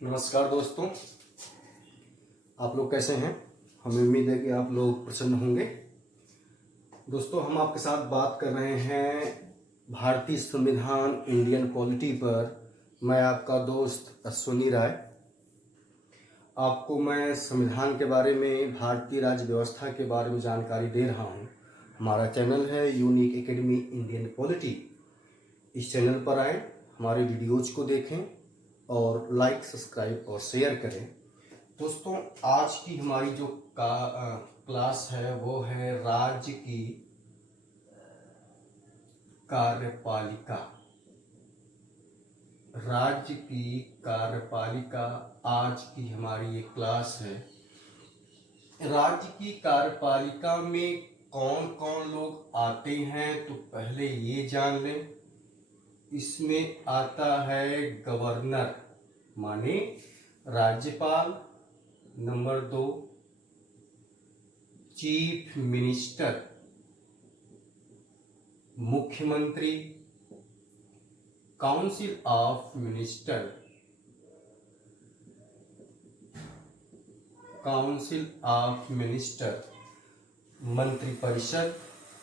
नमस्कार दोस्तों, आप लोग कैसे हैं। हमें उम्मीद है कि आप लोग प्रसन्न होंगे। दोस्तों, हम आपके साथ बात कर रहे हैं भारतीय संविधान इंडियन पॉलिटी पर। मैं आपका दोस्त अश्विनी राय। आपको मैं संविधान के बारे में, भारतीय राज्य व्यवस्था के बारे में जानकारी दे रहा हूं। हमारा चैनल है यूनिक एकेडमी इंडियन पॉलिटी। इस चैनल पर आए, हमारे वीडियोज को देखें और लाइक, सब्सक्राइब और शेयर करें। दोस्तों, आज की हमारी जो क्लास है वो है राज्य की कार्यपालिका। राज्य की कार्यपालिका आज की हमारी ये क्लास है। राज्य की कार्यपालिका में कौन कौन लोग आते हैं तो पहले ये जान लें। इसमें आता है गवर्नर माने राज्यपाल। नंबर 2 चीफ मिनिस्टर मुख्यमंत्री। Council of minister, council of minister मंत्रिपरिषद।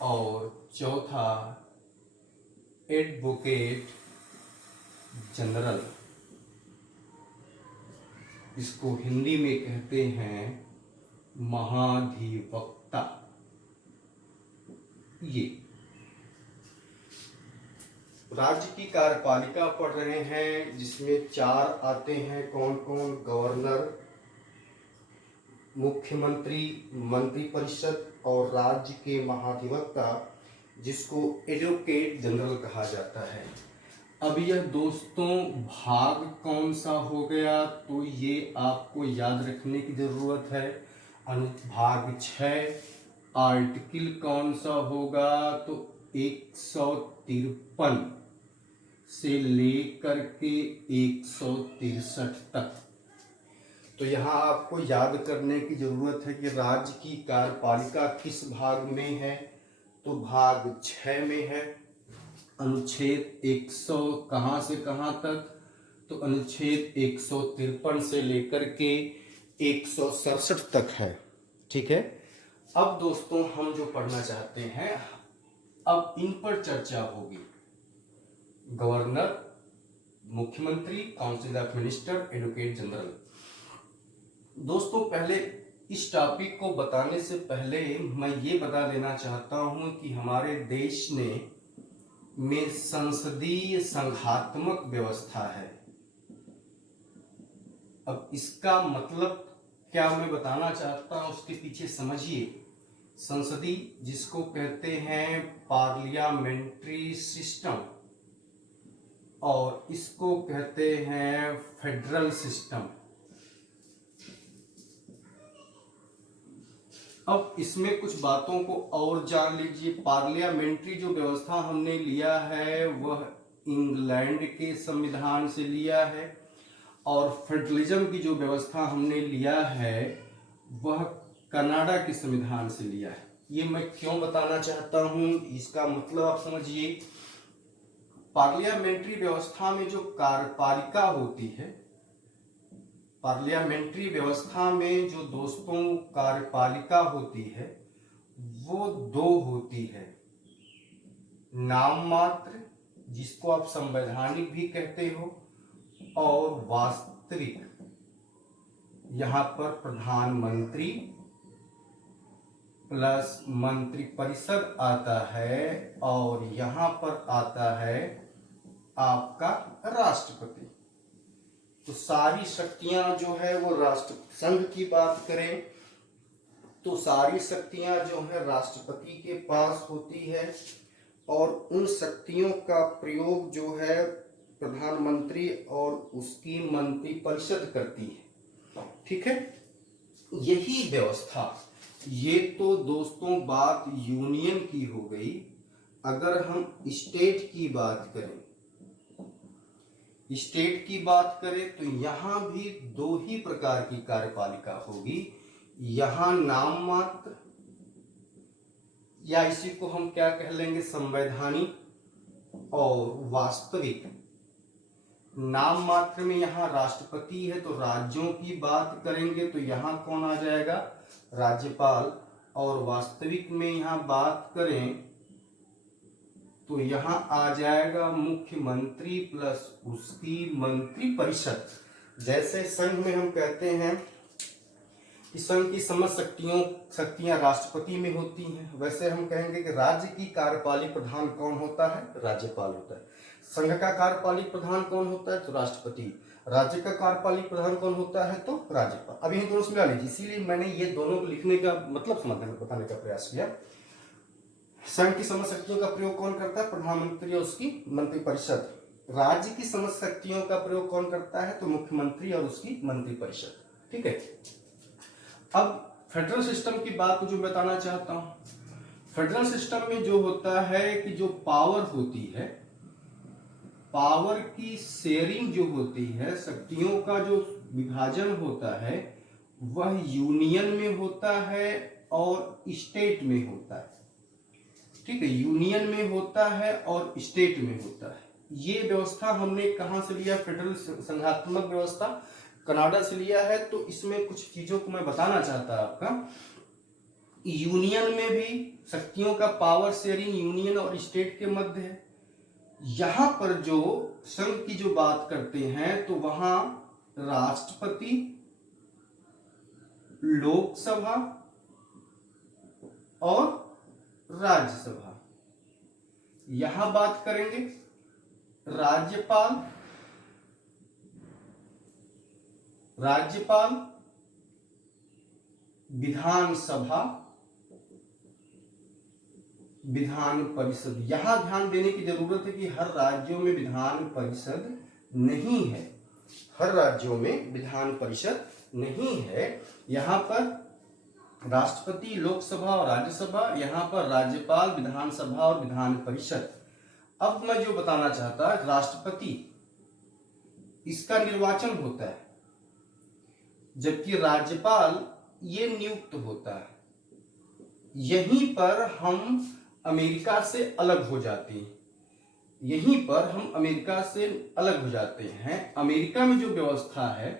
और चौथा एडवोकेट जनरल, इसको हिंदी में कहते हैं महाधिवक्ता। ये राज्य की कार्यपालिका पढ़ रहे हैं, जिसमें 4 आते हैं। कौन कौन? गवर्नर, मुख्यमंत्री, मंत्रिपरिषद और राज्य के महाधिवक्ता, जिसको एडवोकेट जनरल कहा जाता है। अब यह दोस्तों भाग कौन सा हो गया तो ये आपको याद रखने की जरूरत है। अनुभाग 6 आर्टिकल कौन सा होगा तो 153 से लेकर के 163 तक। तो यहाँ आपको याद करने की जरूरत है कि राज्य की कार्यपालिका किस भाग में है तो भाग 6 में है। अनुच्छेद 100 कहाँ से कहाँ तक तो अनुच्छेद 153 से लेकर के 167 तक है। ठीक है। अब दोस्तों हम जो पढ़ना चाहते हैं, अब इन पर चर्चा होगी। गवर्नर, मुख्यमंत्री, council of minister, advocate general. दोस्तों, पहले इस टॉपिक को बताने से पहले मैं ये बता देना चाहता हूं कि हमारे देश में संसदीय संघात्मक व्यवस्था है। अब इसका मतलब क्या मैं बताना चाहता हूं, उसके पीछे समझिए। संसदीय जिसको कहते हैं पार्लियामेंट्री सिस्टम, और इसको कहते हैं फेडरल सिस्टम। अब इसमें कुछ बातों को और जान लीजिए। पार्लियामेंट्री जो व्यवस्था हमने लिया है वह इंग्लैंड के संविधान से लिया है, और फेडरलिज्म की जो व्यवस्था हमने लिया है वह कनाडा के संविधान से लिया है। ये मैं क्यों बताना चाहता हूं, इसका मतलब आप समझिए। पार्लियामेंट्री व्यवस्था में जो कार्यपालिका होती है, पार्लियामेंट्री व्यवस्था में जो दोस्तों कार्यपालिका होती है वो 2 होती है। नाम मात्र, जिसको आप संवैधानिक भी कहते हो, और वास्तविक। यहाँ पर प्रधानमंत्री प्लस मंत्रिपरिषद आता है, और यहाँ पर आता है आपका राष्ट्रपति। तो सारी शक्तियां जो है वो राष्ट्र संघ की बात करें तो सारी शक्तियां जो है राष्ट्रपति के पास होती है, और उन शक्तियों का प्रयोग जो है प्रधानमंत्री और उसकी मंत्रिपरिषद करती है। ठीक है। यही व्यवस्था, ये तो दोस्तों बात यूनियन की हो गई। अगर हम स्टेट की बात करें, स्टेट की बात करें तो यहां भी 2 ही प्रकार की कार्यपालिका होगी। यहां नाम मात्र, या इसी को हम क्या कह लेंगे, संवैधानिक और वास्तविक। नाम मात्र में यहाँ राष्ट्रपति है, तो राज्यों की बात करेंगे तो यहाँ कौन आ जाएगा, राज्यपाल। और वास्तविक में यहाँ बात करें तो यहाँ आ जाएगा मुख्यमंत्री प्लस उसकी मंत्रिपरिषद। जैसे संघ में हम कहते हैं कि संघ की समस्त शक्तियां राष्ट्रपति में होती हैं, वैसे हम कहेंगे कि राज्य की कार्यपालिक प्रधान कौन होता है, राज्यपाल होता है। संघ का कार्यपालिक प्रधान कौन होता है, तो राष्ट्रपति। राज्य का कार्यपालिक प्रधान कौन होता है, तो राज्यपाल। अभी इन दोनों समझा लीजिए, इसीलिए मैंने ये दोनों को लिखने का मतलब समझने बताने का प्रयास किया। संघ की समस्त शक्तियों का प्रयोग कौन करता है, प्रधानमंत्री और उसकी मंत्रिपरिषद। राज्य की समस्त शक्तियों का प्रयोग कौन करता है, तो मुख्यमंत्री और उसकी मंत्रिपरिषद। ठीक है। अब फेडरल सिस्टम की बात जो बताना चाहता हूं। फेडरल सिस्टम में जो होता है कि जो पावर होती है, पावर की शेयरिंग जो होती है, शक्तियों का जो विभाजन होता है, वह यूनियन में होता है और स्टेट में होता है। ठीक है, यूनियन में होता है और स्टेट में होता है। ये व्यवस्था हमने कहां से लिया, फेडरल संघात्मक व्यवस्था कनाडा से लिया है। तो इसमें कुछ चीजों को मैं बताना चाहता आपका। यूनियन में भी शक्तियों का पावर शेयरिंग यूनियन और स्टेट के मध्य है। यहां पर जो संघ की जो बात करते हैं तो वहां राष्ट्रपति, लोकसभा और राज्यसभा। यहां बात करेंगे राज्यपाल, विधानसभा, विधान परिषद। यहां ध्यान देने की जरूरत है कि हर राज्यों में विधान परिषद नहीं है, हर राज्यों में विधान परिषद नहीं है। यहां पर राष्ट्रपति, लोकसभा और राज्यसभा, यहां पर राज्यपाल, विधानसभा और विधान परिषद। अब मैं जो बताना चाहता है, राष्ट्रपति, इसका निर्वाचन होता है, जबकि राज्यपाल ये नियुक्त होता है। यहीं पर हम अमेरिका से अलग हो जाते हैं, यहीं पर हम अमेरिका से अलग हो जाते हैं। अमेरिका में जो व्यवस्था है,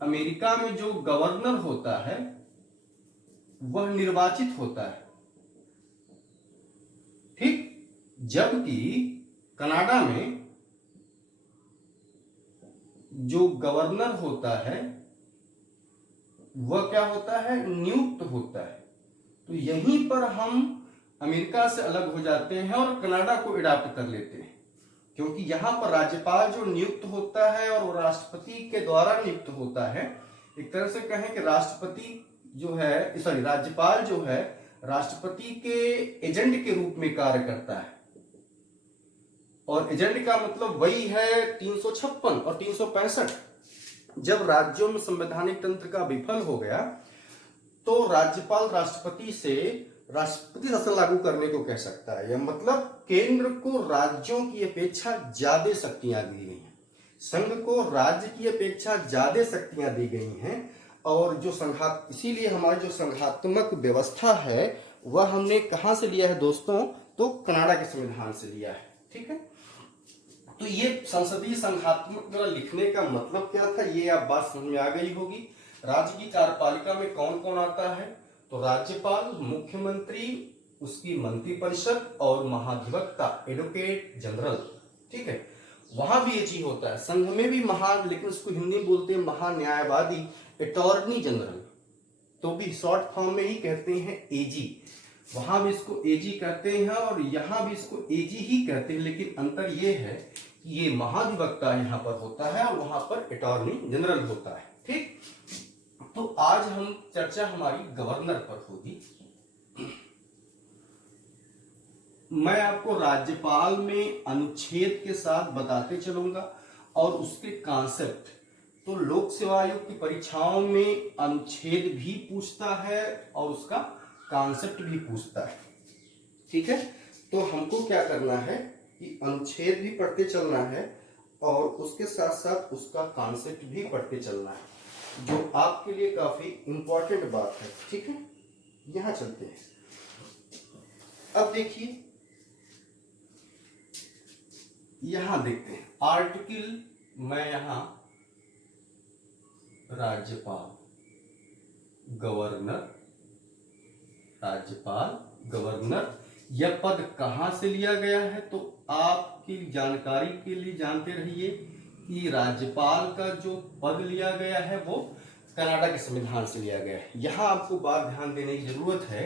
अमेरिका में जो गवर्नर होता है वह निर्वाचित होता है। ठीक, जबकि कनाडा में जो गवर्नर होता है वह क्या होता है, नियुक्त होता है। तो यहीं पर हम अमेरिका से अलग हो जाते हैं और कनाडा को अडॉप्ट कर लेते हैं, क्योंकि यहां पर राज्यपाल जो नियुक्त होता है और वो राष्ट्रपति के द्वारा नियुक्त होता है। एक तरह से कहें कि राष्ट्रपति जो है, सॉरी, राज्यपाल जो है राष्ट्रपति के एजेंट के रूप में कार्य करता है। और एजेंट का मतलब वही है 356 और 365। जब राज्यों में संवैधानिक तंत्र का विफल हो गया तो राज्यपाल राष्ट्रपति से राष्ट्रपति शासन लागू करने को कह सकता है। यह मतलब केंद्र को राज्यों की अपेक्षा ज्यादा शक्तियां दी गई हैं, संघ को राज्य की अपेक्षा ज्यादा शक्तियां दी गई हैं। और जो इसीलिए हमारी जो संघात्मक व्यवस्था है वह हमने कहां से लिया है दोस्तों, तो कनाडा के संविधान से लिया है। ठीक है, तो ये संसदीय संघात्मक द्वारा लिखने का मतलब क्या था, ये आप बात समझ में आ गई होगी। राज्य की कार्यपालिका में कौन कौन आता है, तो राज्यपाल, मुख्यमंत्री, उसकी मंत्रिपरिषद और महाधिवक्ता, एडवोकेट जनरल। ठीक है, वहां भी ये चीज होता है। संघ में भी लेकिन उसको हिंदी में बोलते हैं महान्यायवादी, अटॉर्नी जनरल, तो भी शॉर्ट फॉर्म में ही कहते हैं एजी। वहां भी इसको एजी कहते हैं और यहां भी इसको एजी ही कहते हैं, लेकिन अंतर यह है कि ये महाधिवक्ता यहां पर होता है और वहां पर अटॉर्नी जनरल होता है। ठीक, तो आज हम चर्चा हमारी गवर्नर पर होगी। मैं आपको राज्यपाल में अनुच्छेद के साथ बताते चलूंगा और उसके कॉन्सेप्ट। तो लोक सेवा आयोग की परीक्षाओं में अनुच्छेद भी पूछता है और उसका कॉन्सेप्ट भी पूछता है। ठीक है, तो हमको क्या करना है कि अनुच्छेद भी पढ़ते चलना है और उसके साथ साथ उसका कॉन्सेप्ट भी पढ़ते चलना है, जो आपके लिए काफी इंपॉर्टेंट बात है। ठीक है, यहां चलते हैं। अब देखिए, यहां देखते हैं आर्टिकल, मैं यहां राज्यपाल, गवर्नर, राज्यपाल, गवर्नर, यह पद कहां से लिया गया है? तो आपकी जानकारी के लिए जानते रहिए कि राज्यपाल का जो पद लिया गया है वो कनाडा के संविधान से लिया गया है। यहां आपको बात ध्यान देने की जरूरत है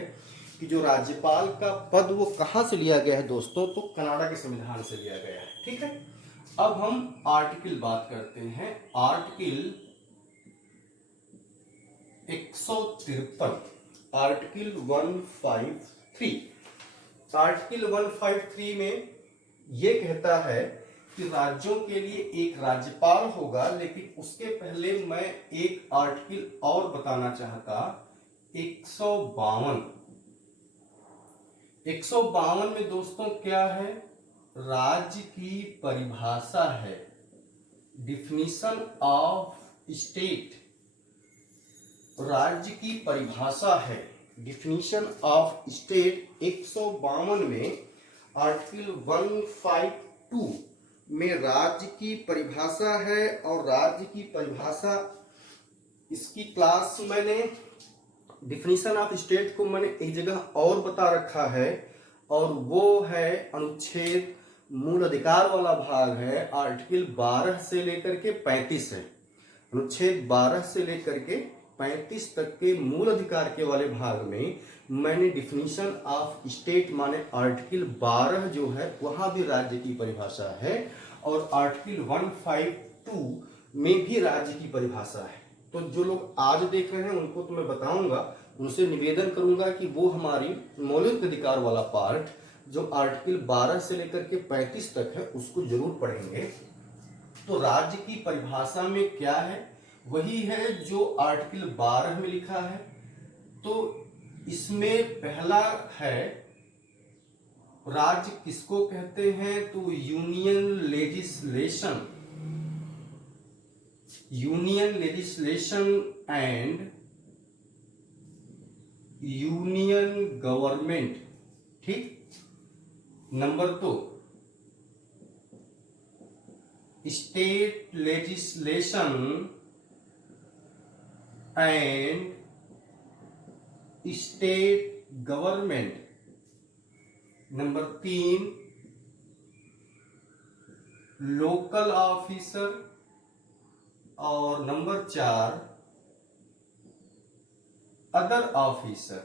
कि जो राज्यपाल का पद वो कहां से लिया गया है दोस्तों, तो कनाडा के संविधान से लिया गया है। ठीक है, अब हम आर्टिकल बात करते हैं। आर्टिकल 153, आर्टिकल 153, आर्टिकल 153 में यह कहता है कि राज्यों के लिए एक राज्यपाल होगा, लेकिन उसके पहले मैं एक आर्टिकल और बताना चाहता। 152 में दोस्तों क्या है? राज्य की परिभाषा है, डिफिनीशन ऑफ स्टेट। राज्य की परिभाषा है, डिफिनीशन ऑफ स्टेट। 152 में आर्टिकल 152 में राज्य की परिभाषा है, और राज्य की परिभाषा इसकी क्लास मैंने डिफिनीशन ऑफ स्टेट को मैंने एक जगह और बता रखा है, और वो है अनुच्छेद मूल अधिकार वाला भाग है, आर्टिकल 12 से लेकर के 35 है। अनुच्छेद 12 से लेकर के 35 तक के मूल अधिकार के वाले भाग में मैंने डिफिनीशन ऑफ स्टेट माने आर्टिकल 12 जो है वहां भी राज्य की परिभाषा है, और आर्टिकल 152 में भी राज्य की परिभाषा है। तो जो लोग आज देख रहे हैं उनको तो मैं बताऊंगा, उनसे निवेदन करूंगा कि वो हमारी मौलिक अधिकार वाला पार्ट जो आर्टिकल 12 से लेकर के 35 तक है उसको जरूर पढ़ेंगे। तो राज्य की परिभाषा में क्या है? वही है जो आर्टिकल 12 में लिखा है। तो इसमें पहला है, राज्य किसको कहते हैं? तो union legislation, union legislation and union government. ठीक। Number 2, state legislation and state government. Number 3, local officer, और नंबर 4, अदर ऑफिसर।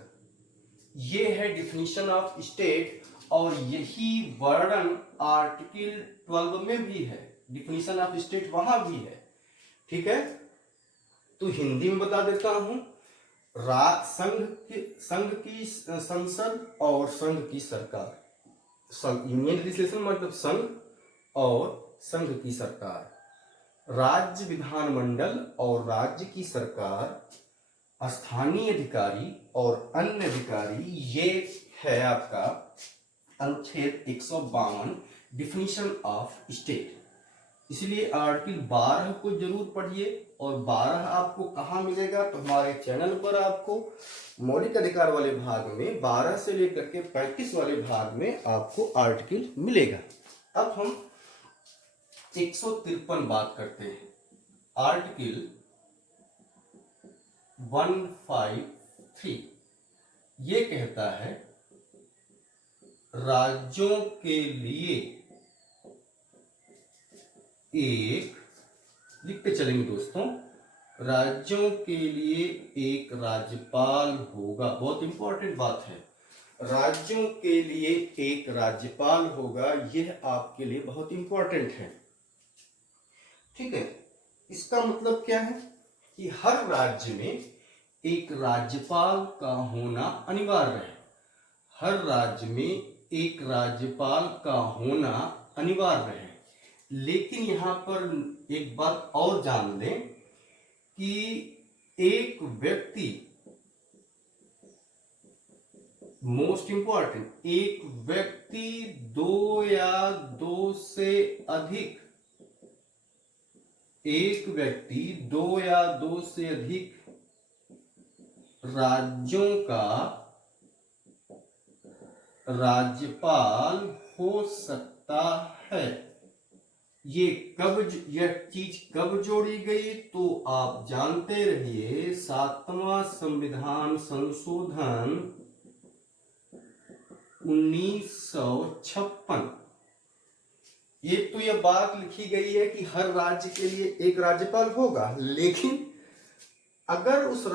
ये है डिफिनीशन ऑफ स्टेट, और यही वर्णन आर्टिकल 12 में भी है। डिफिनीशन ऑफ स्टेट वहां भी है। ठीक है, तो हिंदी में बता देता हूं। संघ की संसद और संघ की सरकार। यूनियन लेजिस्लेशन मतलब संघ और संघ की सरकार। राज्य विधानमंडल और राज्य की सरकार, स्थानीय अधिकारी और अन्य अधिकारी। ये है आपका अनुच्छेद 152 डिफिनीशन ऑफ स्टेट। इसलिए आर्टिकल 12 को जरूर पढ़िए। और 12 आपको कहाँ मिलेगा? तो हमारे चैनल पर आपको मौलिक अधिकार वाले भाग में 12 से लेकर के 35 वाले भाग में आपको आर्टिकल मिलेगा। अब हम 153 बात करते हैं। आर्टिकल 153 ये कहता है राज्यों के लिए एक, लिखते चलेंगे दोस्तों, राज्यों के लिए एक राज्यपाल होगा। बहुत इंपॉर्टेंट बात है, राज्यों के लिए एक राज्यपाल होगा। यह आपके लिए बहुत इंपॉर्टेंट है। ठीक है, इसका मतलब क्या है कि हर राज्य में एक राज्यपाल का होना अनिवार्य है। हर राज्य में एक राज्यपाल का होना अनिवार्य है। लेकिन यहां पर एक बात और जान लें कि एक व्यक्ति, मोस्ट इंपॉर्टेंट, एक व्यक्ति दो या दो से अधिक, एक व्यक्ति दो या दो से अधिक राज्यों का राज्यपाल हो सकता है। ये यह चीज कब जोड़ी गई, तो आप जानते रहिए 7वां संविधान संशोधन 1956। एक तो यह बात लिखी गई है कि हर राज्य के लिए एक राज्यपाल होगा, लेकिन अगर उस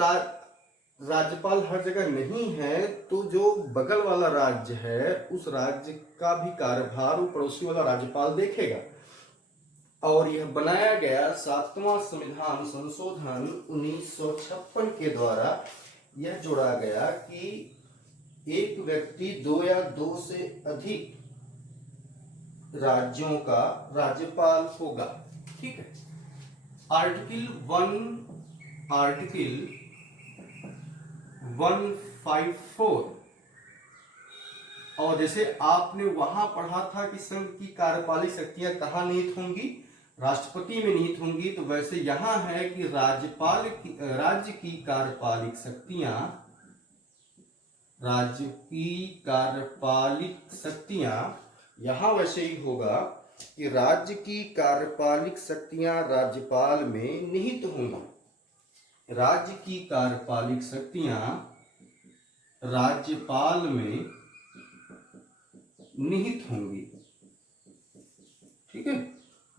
राज्यपाल हर जगह नहीं है तो जो बगल वाला राज्य है उस राज्य का भी कार्यभार वो पड़ोसी वाला राज्यपाल देखेगा। और यह बनाया गया 7वां संविधान संशोधन 1956 के द्वारा यह जोड़ा गया कि एक व्यक्ति 2 या 2 से अधिक राज्यों का राज्यपाल होगा। ठीक है। आर्टिकल 154, और जैसे आपने वहां पढ़ा था कि संघ की कार्यपालिक शक्तियां कहाँ निहित होंगी, राष्ट्रपति में निहित होंगी, तो वैसे यहां है कि राज्य की कार्यपालिक शक्तियां यहां वैसे ही होगा कि राज्य की कार्यपालिक शक्तियां राज्यपाल में निहित होंगी। राज्य की कार्यपालिक शक्तियां राज्यपाल में निहित होंगी। ठीक है।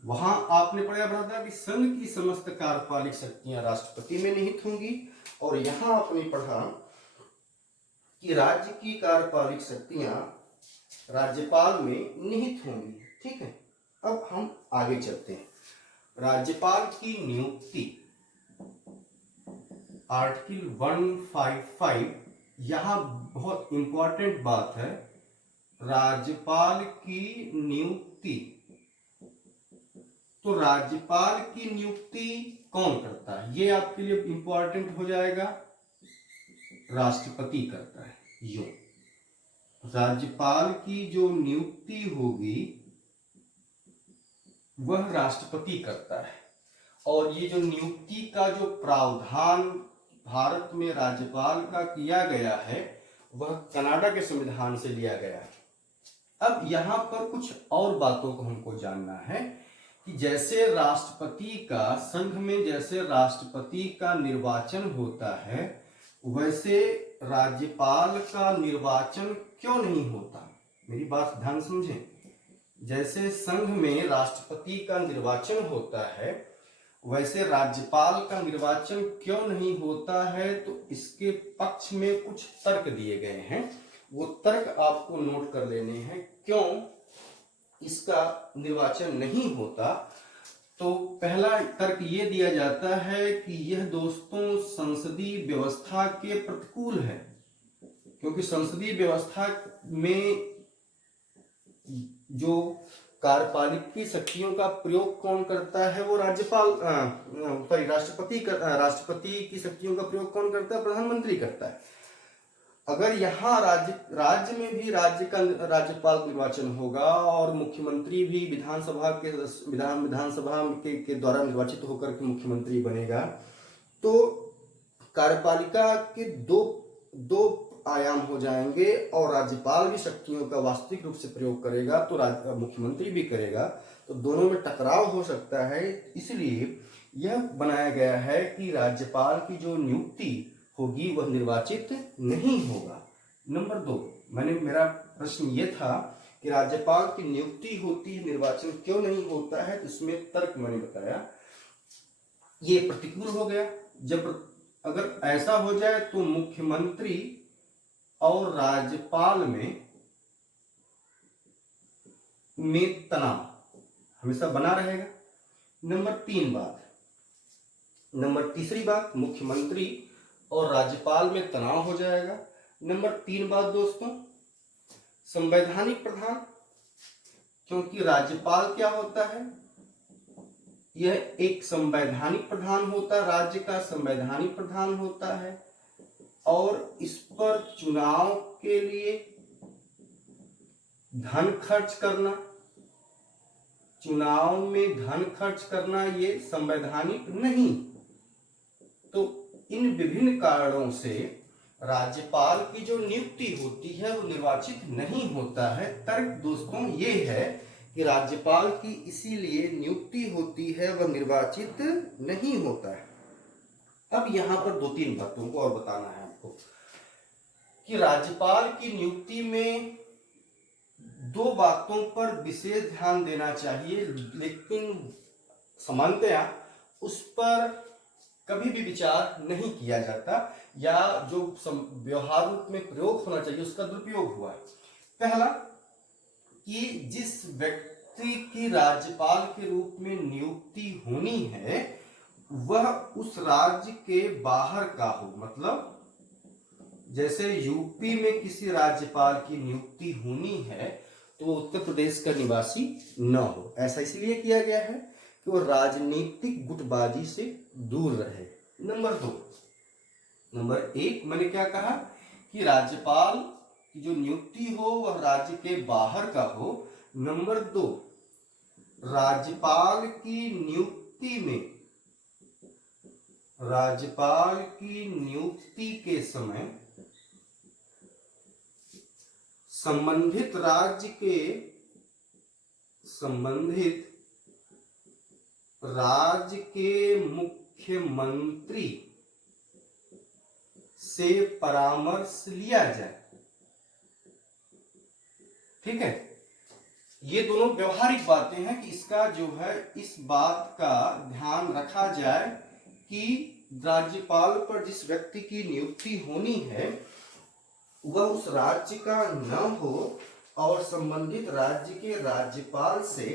वहां आपने पढ़ा था कि संघ की समस्त कार्यपालिक शक्तियां राष्ट्रपति में निहित होंगी, और यहां आपने पढ़ा कि राज्य की कार्यपालिक शक्तियां राज्यपाल में निहित होंगी। ठीक है। अब हम आगे चलते हैं। राज्यपाल की नियुक्ति, आर्टिकल 155, यहां बहुत इंपॉर्टेंट बात है। राज्यपाल की नियुक्ति, तो राज्यपाल की नियुक्ति कौन करता है, ये आपके लिए इंपॉर्टेंट हो जाएगा। राष्ट्रपति करता है। यो राज्यपाल की जो नियुक्ति होगी वह राष्ट्रपति करता है। और ये जो नियुक्ति का जो प्रावधान भारत में राज्यपाल का किया गया है वह कनाडा के संविधान से लिया गया है। अब यहां पर कुछ और बातों को हमको जानना है कि जैसे राष्ट्रपति का संघ में जैसे राष्ट्रपति का निर्वाचन होता है वैसे राज्यपाल का निर्वाचन क्यों नहीं होता। मेरी बात ध्यान समझें। जैसे संघ में राष्ट्रपति का निर्वाचन होता है वैसे राज्यपाल का निर्वाचन क्यों नहीं होता है, तो इसके पक्ष में कुछ तर्क दिए गए हैं। वो तर्क आपको नोट कर लेने हैं क्यों इसका निर्वाचन नहीं होता। तो पहला तर्क ये दिया जाता है कि यह दोस्तों संसदीय व्यवस्था के प्रतिकूल है, क्योंकि संसदीय व्यवस्था में जो कार्यपालिक की शक्तियों का प्रयोग कौन करता है वो राष्ट्रपति की शक्तियों का प्रयोग कौन करता है, प्रधानमंत्री करता है। अगर यहाँ राज्य में भी राज्यपाल निर्वाचन होगा और मुख्यमंत्री भी विधानसभा के द्वारा निर्वाचित होकर के मुख्यमंत्री बनेगा, तो कार्यपालिका के दो आयाम हो जाएंगे और राज्यपाल भी शक्तियों का वास्तविक रूप से प्रयोग करेगा तो मुख्यमंत्री भी करेगा, तो दोनों में टकराव हो सकता है। इसलिए यह बनाया गया है कि राज्यपाल की जो नियुक्ति होगी वह निर्वाचित नहीं होगा। नंबर 2, मेरा प्रश्न ये था कि राज्यपाल की नियुक्ति होती है निर्वाचन क्यों नहीं होता है, तो इसमें तर्क मैंने बताया ये प्रतिकूल हो गया। जब अगर ऐसा हो जाए तो मुख्यमंत्री और राज्यपाल में तनाव हमेशा बना रहेगा। तीसरी बात मुख्यमंत्री और राज्यपाल में तनाव हो जाएगा। नंबर 3 बात दोस्तों संवैधानिक प्रधान, क्योंकि राज्यपाल क्या होता है, यह एक संवैधानिक प्रधान होता है, राज्य का संवैधानिक प्रधान होता है और इस पर चुनाव के लिए धन खर्च करना ये संवैधानिक नहीं। तो इन विभिन्न कारणों से राज्यपाल की जो नियुक्ति होती है वो निर्वाचित नहीं होता है। तर्क दोस्तों ये है कि राज्यपाल की इसीलिए नियुक्ति होती है, वह निर्वाचित नहीं होता है। अब यहां पर दो तीन बातों को और बताना है आपको कि राज्यपाल की नियुक्ति में दो बातों पर विशेष ध्यान देना चाहिए, लेकिन सामान्यतया उस पर कभी भी विचार नहीं किया जाता, या जो व्यवहार रूप में प्रयोग होना चाहिए उसका दुरुपयोग हुआ है। पहला कि जिस व्यक्ति की राज्यपाल के रूप में नियुक्ति होनी है वह उस राज्य के बाहर का हो, मतलब जैसे यूपी में किसी राज्यपाल की नियुक्ति होनी है तो वो उत्तर प्रदेश का निवासी न हो। ऐसा इसलिए किया गया है कि वो राजनीतिक गुटबाजी से दूर रहे। नंबर एक मैंने क्या कहा कि राज्यपाल की जो नियुक्ति हो वह राज्य के बाहर का हो। नंबर दो, राज्यपाल की नियुक्ति के समय संबंधित राज्य के मुख्यमंत्री से परामर्श लिया जाए। ठीक है, ये दोनों व्यवहारिक बातें हैं कि इसका जो है इस बात का ध्यान रखा जाए कि राज्यपाल पर जिस व्यक्ति की नियुक्ति होनी है वह उस राज्य का न हो और संबंधित राज्य के राज्यपाल से,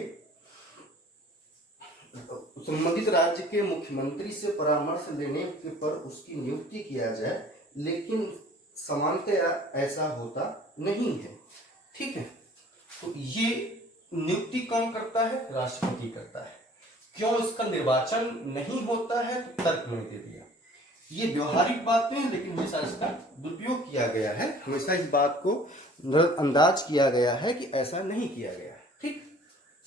संबंधित राज्य के मुख्यमंत्री से परामर्श लेने के पर उसकी नियुक्ति किया जाए, लेकिन सामान्यतया ऐसा होता नहीं है। ठीक है, तो ये नियुक्ति कौन करता है? राष्ट्रपति करता है। क्यों इसका निर्वाचन नहीं होता है? तो तर्क मैंने दे दिया। ये व्यवहारिक बातें हैं, लेकिन हमेशा इसका दुरुपयोग किया गया है, हमेशा इस बात को नजरअंदाज किया गया है कि ऐसा नहीं किया गया। ठीक,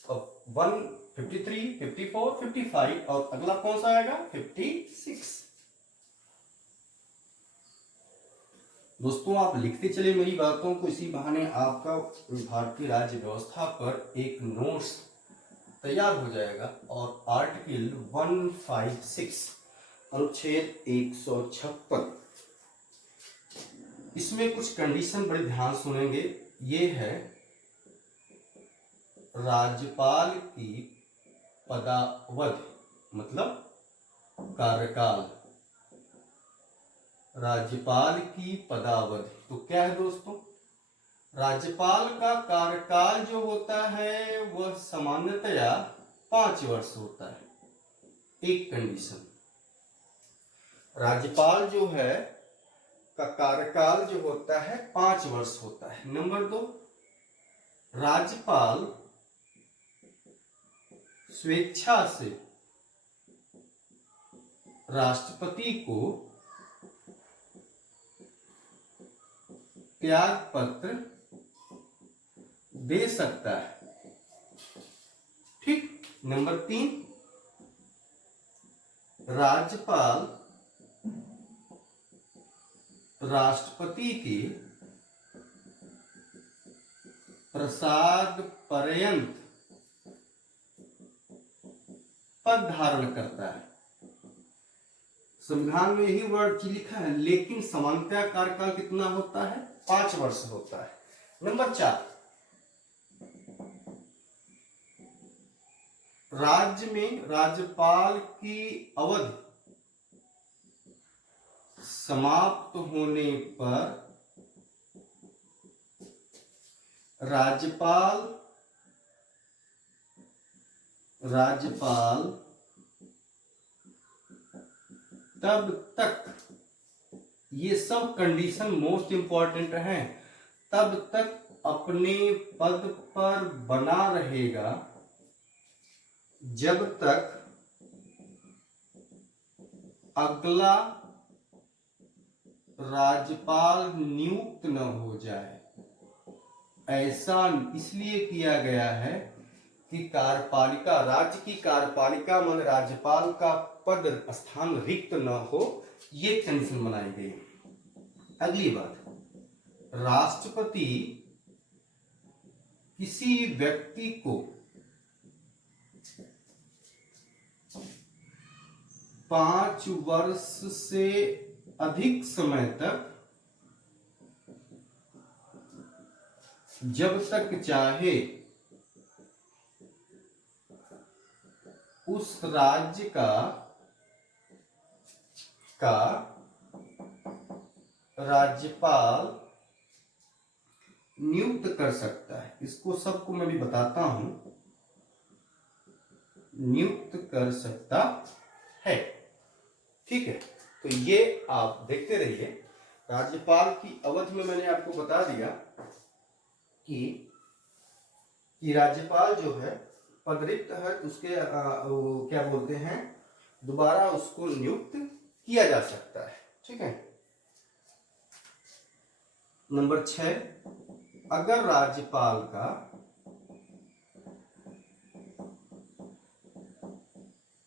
अब 153, 54, 55 और अगला कौन सा आएगा? 56। दोस्तों आप लिखते चले मेरी बातों को, इसी बहाने आपका भारतीय राज्य व्यवस्था पर एक नोट्स तैयार हो जाएगा। और आर्टिकल 156 अनुच्छेद 156, इसमें कुछ कंडीशन बड़े ध्यान सुनेंगे। ये है राज्यपाल की पदावधि, मतलब कार्यकाल। राज्यपाल की पदावधि तो क्या है दोस्तों? राज्यपाल का कार्यकाल जो होता है वह सामान्यतया 5 वर्ष होता है। एक कंडीशन, राज्यपाल जो है का कार्यकाल जो होता है 5 वर्ष होता है। नंबर 2, राज्यपाल स्वेच्छा से राष्ट्रपति को त्याग पत्र दे सकता है। ठीक। नंबर 3, राज्यपाल राष्ट्रपति के प्रसाद पर्यंत पद धारण करता है। संविधान में यही वर्ड लिखा है, लेकिन सामान्यतः कार्यकाल कितना होता है? 5 वर्ष होता है। नंबर 4, राज्य में राज्यपाल की अवधि समाप्त होने पर राज्यपाल तब तक, ये सब कंडीशन मोस्ट इंपॉर्टेंट हैं, तब तक अपने पद पर बना रहेगा जब तक अगला राज्यपाल नियुक्त न हो जाए। ऐसा इसलिए किया गया है कि कार्यपालिका, राज्य की कार्यपालिका में राज्यपाल का पद स्थान रिक्त न हो, ये कंडीशन बनाई गई। अगली बात, राष्ट्रपति किसी व्यक्ति को 5 वर्ष से अधिक समय तक जब तक चाहे उस राज्य का राज्यपाल नियुक्त कर सकता है। इसको सबको मैं भी बताता हूं, नियुक्त कर सकता है। ठीक है, तो ये आप देखते रहिए। राज्यपाल की अवधि में मैंने आपको बता दिया कि राज्यपाल जो है पदरिक्त है, उसके क्या बोलते हैं, दोबारा उसको नियुक्त किया जा सकता है। ठीक है। नंबर 6, अगर राज्यपाल का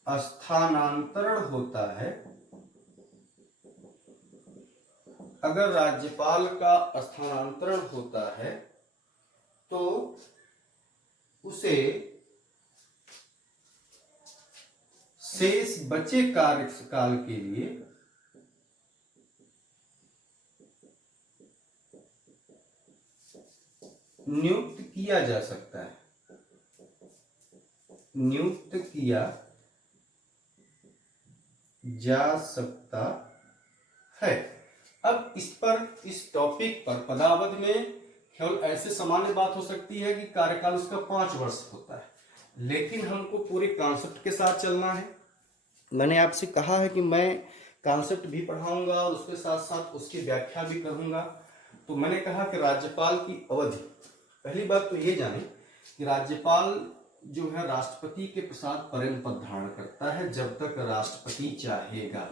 स्थानांतरण होता है, अगर राज्यपाल का स्थानांतरण होता है तो उसे शेष बचे कार्यकाल के लिए नियुक्त किया जा सकता है, नियुक्त किया जा सकता है। अब इस टॉपिक पर पदावधि में केवल ऐसे सामान्य बात हो सकती है कि कार्यकाल उसका 5 वर्ष होता है, लेकिन हमको पूरे कॉन्सेप्ट के साथ चलना है। मैंने आपसे कहा है कि मैं कॉन्सेप्ट भी पढ़ाऊंगा और उसके साथ साथ उसकी व्याख्या भी करूंगा। तो मैंने कहा कि राज्यपाल की अवधि, पहली बात तो ये जाने कि राज्यपाल जो है राष्ट्रपति के प्रसाद पर्यंत पद धारण करता है जब तक राष्ट्रपति चाहेगा।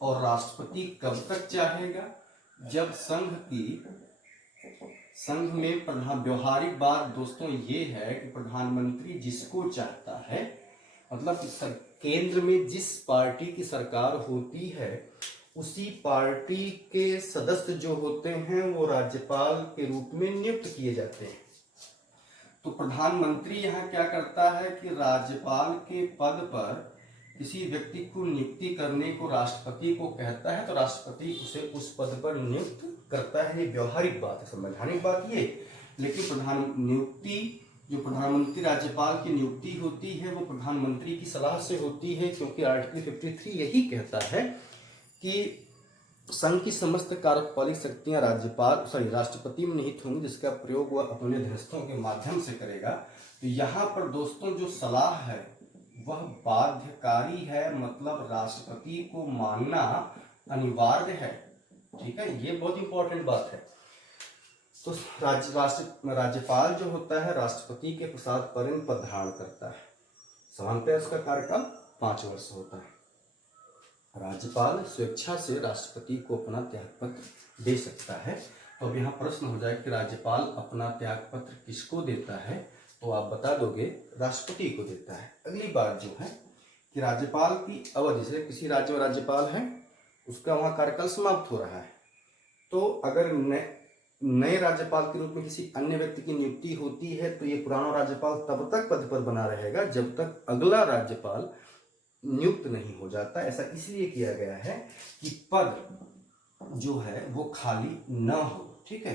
और राष्ट्रपति कब तक चाहेगा? जब संघ में प्रधान, व्यवहारिक बात दोस्तों ये है कि प्रधानमंत्री जिसको चाहता है, मतलब केंद्र में जिस पार्टी की सरकार होती है उसी पार्टी के सदस्य जो होते हैं वो राज्यपाल के रूप में नियुक्त किए जाते हैं। तो प्रधानमंत्री यहाँ क्या करता है कि राज्यपाल के पद पर किसी व्यक्ति को नियुक्ति करने को राष्ट्रपति को कहता है, तो राष्ट्रपति उसे उस पद पर नियुक्त करता है। ये व्यवहारिक बात है, संवैधानिक बात ये। लेकिन जो प्रधानमंत्री राज्यपाल की नियुक्ति होती है वो प्रधानमंत्री की सलाह से होती है, क्योंकि आर्टिकल 53 यही कहता है कि संघ की समस्त कार्यपालिक शक्तियां राष्ट्रपति में निहित होंगी, जिसका प्रयोग वह अपने अधीनस्थों के माध्यम से करेगा। तो यहाँ पर दोस्तों जो सलाह है वह बाध्यकारी है, मतलब राष्ट्रपति को मानना अनिवार्य है। ठीक है, ये बहुत इंपॉर्टेंट बात है। तो राज्यपाल जो होता है राष्ट्रपति के प्रसाद पर्यंत पद धारण करता है। सामान्यतः उसका कार्यकाल 5 वर्ष होता है। राज्यपाल स्वेच्छा से राष्ट्रपति को अपना त्यागपत्र दे सकता है। तो अब यहाँ प्रश्न हो जाए कि राज्यपाल अपना त्यागपत्र किसको देता है, तो आप बता दोगे राष्ट्रपति को देता है। अगली बात जो है कि राज्यपाल की अवधि, जैसे किसी राज्य में राज्यपाल है, उसका वहाँ कार्यकाल समाप्त हो रहा है, तो अगर नए राज्यपाल के रूप में किसी अन्य व्यक्ति की नियुक्ति होती है तो ये पुराना राज्यपाल तब तक पद पर बना रहेगा जब तक अगला राज्यपाल नियुक्त नहीं हो जाता। ऐसा इसलिए किया गया है कि पद जो है वो खाली न हो। ठीक है,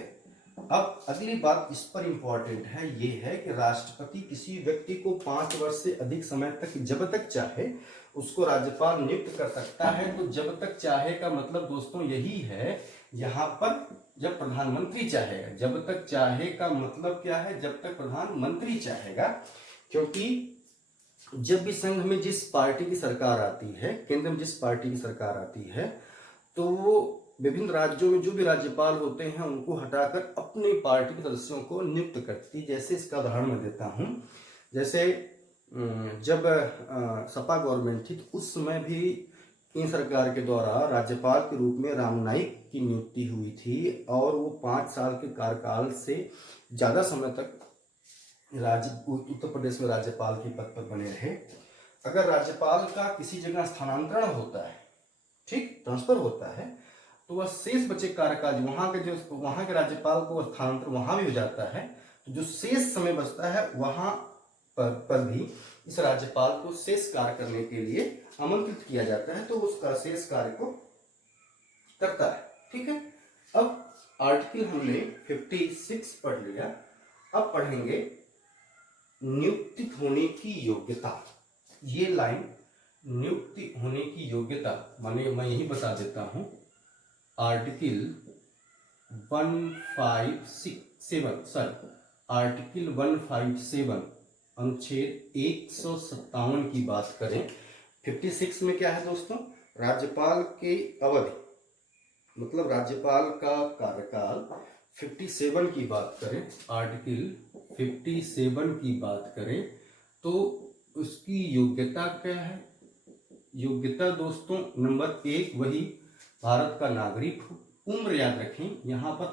अब अगली बात इस पर इंपॉर्टेंट है, ये है कि राष्ट्रपति किसी व्यक्ति को 5 वर्ष से अधिक समय तक जब तक चाहे उसको राज्यपाल नियुक्त कर सकता है। तो जब तक चाहे का मतलब दोस्तों यही है, यहाँ पर जब प्रधानमंत्री चाहेगा। जब तक चाहे का मतलब क्या है? जब तक प्रधानमंत्री चाहेगा, क्योंकि जब भी संघ में जिस पार्टी की सरकार आती है, केंद्र में जिस पार्टी की सरकार आती है, तो वो विभिन्न राज्यों में जो भी राज्यपाल होते हैं उनको हटाकर अपनी पार्टी के सदस्यों को नियुक्त करती। जैसे इसका उदाहरण मैं देता हूँ, जैसे जब सपा गवर्नमेंट थी तो उस समय भी केंद्र सरकार के द्वारा राज्यपाल के रूप में राम नाईक की नियुक्ति हुई थी और वो 5 साल के कार्यकाल से ज़्यादा समय तक उत्तर प्रदेश में राज्यपाल के पद पर बने रहे। अगर राज्यपाल का किसी जगह स्थानांतरण होता है, ठीक, ट्रांसफर होता है, तो वह शेष बचे कार्यकाल वहाँ के राज्यपाल को स्थानांतरण वहाँ भी हो जाता है, तो जो शेष समय बचता है वहाँ पर भी इस राज्यपाल को शेष कार्य करने के लिए आमंत्रित किया जाता है, तो उसका शेष कार्य को करता है। ठीक है, अब आर्टिकल हमने 56 पढ़ लिया। अब पढ़ेंगे नियुक्ति होने की योग्यता। ये लाइन नियुक्ति होने की योग्यता माने मैं यही बता देता हूं, आर्टिकल 157 अनुच्छेद 157 की बात करें। 56 में क्या है दोस्तों, राज्यपाल के अवधि मतलब राज्यपाल का कार्यकाल 57 की बात करें, आर्टिकल 57 की बात करें तो उसकी योग्यता क्या है। योग्यता दोस्तों नंबर 1 वही भारत का नागरिक हो। उम्र याद रखें, यहाँ पर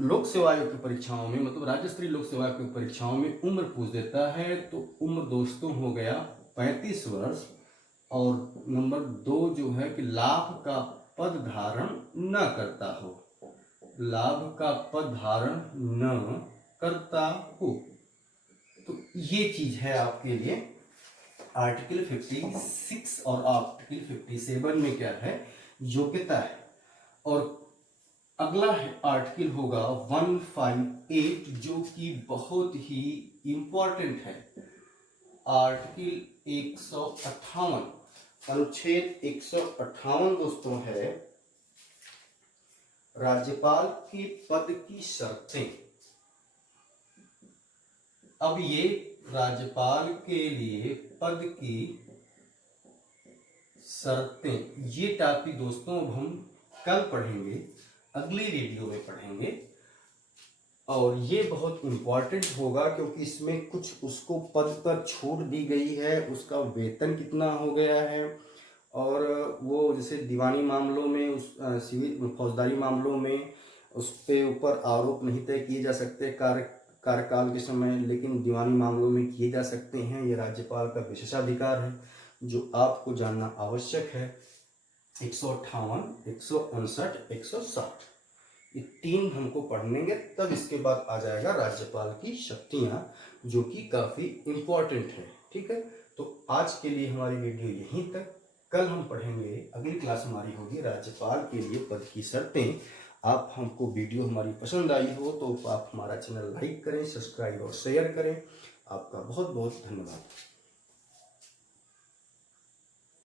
लोक सेवा आयोग की परीक्षाओं में मतलब राज्य स्तरीय लोक सेवा आयोग की परीक्षाओं में उम्र पूछ देता है, तो उम्र दोस्तों हो गया 35 वर्ष। और नंबर 2 जो है कि लाभ का पद धारण न करता हो, लाभ का पद धारण न करता हो। तो ये चीज है आपके लिए आर्टिकल 56 और आर्टिकल 57 में क्या है, योग्यता है। और अगला है आर्टिकल होगा 158 जो कि बहुत ही इंपॉर्टेंट है। आर्टिकल 158 अनुच्छेद 158 दोस्तों है राज्यपाल के पद की शर्तें। अब ये राज्यपाल के लिए पद की शर्तें, ये टॉपिक दोस्तों अब हम कल पढ़ेंगे, अगले वीडियो में पढ़ेंगे। और ये बहुत इंपॉर्टेंट होगा क्योंकि इसमें कुछ उसको पद पर छूट दी गई है, उसका वेतन कितना हो गया है, और वो जैसे दीवानी मामलों में उस सिविल फौजदारी मामलों में उस पे ऊपर आरोप नहीं तय किए जा सकते कार्यकाल के समय, लेकिन दीवानी मामलों में किए जा सकते हैं। ये राज्यपाल का विशेषाधिकार है जो आपको जानना आवश्यक है। 158, 159, 160 ये 3 हमको पढ़नेंगे, तब इसके बाद आ जाएगा राज्यपाल की शक्तियां जो कि काफी इंपॉर्टेंट है। ठीक है, तो आज के लिए हमारी वीडियो यहीं तक। कल हम पढ़ेंगे, अगली क्लास हमारी होगी राज्यपाल के लिए पद की शर्तें। आप हमको वीडियो हमारी पसंद आई हो तो आप हमारा चैनल लाइक करें, सब्सक्राइब और शेयर करें। आपका बहुत बहुत धन्यवाद।